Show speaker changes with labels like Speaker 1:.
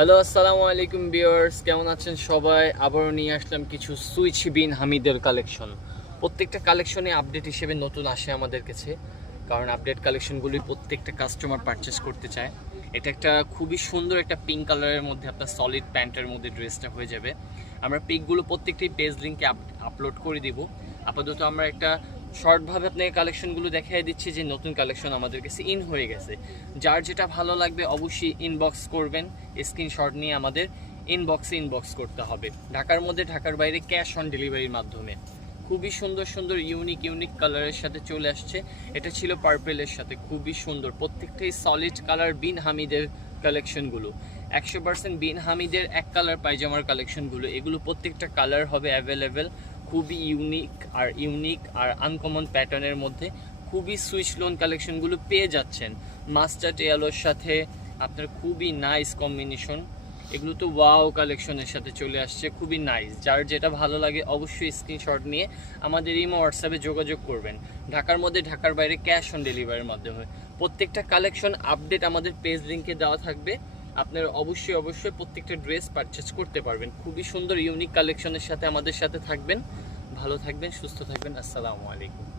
Speaker 1: Hello, আসসালামু আলাইকুম বিয়ার্স কেমন আছেন সবাই? আবারও নিয়ে আসলাম কিছু সুইচ বিন হামিদের কালেকশন। প্রত্যেকটা কালেকশনে আপডেট হিসেবে নতুন আসে আমাদের কাছে, কারণ আপডেট কালেকশনগুলি প্রত্যেকটা কাস্টমার পারচেস করতে চায়। এটা একটা খুবই সুন্দর একটা পিঙ্ক কালারের মধ্যে আপনার সলিড প্যান্টের মধ্যে ড্রেসটা হয়ে যাবে। আমরা পিকগুলো প্রত্যেকটি পেজ লিঙ্কে আপলোড করে দিব। আপাতত আমরা একটা শর্টভাবে আপনাকে কালেকশনগুলো দেখাই দিচ্ছি যে নতুন কালেকশন আমাদের কাছে ইন হয়ে গেছে। যার যেটা ভালো লাগবে অবশ্যই ইনবক্স করবেন স্ক্রিনশট নিয়ে আমাদের ইনবক্সে ইনবক্স করতে হবে। ঢাকার মধ্যে, ঢাকার বাইরে ক্যাশ অন ডেলিভারির মাধ্যমে। খুবই সুন্দর সুন্দর ইউনিক ইউনিক কালারের সাথে চলে আসছে। এটা ছিল পার্পেলের সাথে, খুবই সুন্দর। প্রত্যেকটাই সলিড কালার বিন হামিদের কালেকশনগুলো একশো পার্সেন্ট বিন হামিদের এক কালার পায়জামার কালেকশনগুলো এগুলো প্রত্যেকটা কালার হবে অ্যাভেলেবেল খুবই ইউনিক আর ইউনিক আর আনকমন প্যাটার্নের মধ্যে খুবই সুইচ লোন কালেকশনগুলো পেয়ে যাচ্ছেন। মাস্টার্ড এয়ালোর সাথে আপনার খুবই নাইস কম্বিনেশন এগুলো তো ওয়াও কালেকশনের সাথে চলে আসছে, খুবই নাইস যার যেটা ভালো লাগে অবশ্যই স্ক্রিনশট নিয়ে আমাদের ইমো হোয়াটসঅ্যাপে যোগাযোগ করবেন। ঢাকার মধ্যে ঢাকার বাইরে ক্যাশ অন ডেলিভারির মাধ্যমে। প্রত্যেকটা কালেকশন আপডেট আমাদের পেজ লিঙ্কে দেওয়া থাকবে। আপনারা অবশ্যই অবশ্যই প্রত্যেকটা ড্রেস পারচেস করতে পারবেন। খুবই সুন্দর ইউনিক কালেকশনের সাথে আমাদের সাথে থাকবেন। ভালো থাকবেন, সুস্থ থাকবেন। আসসালামু আলাইকুম।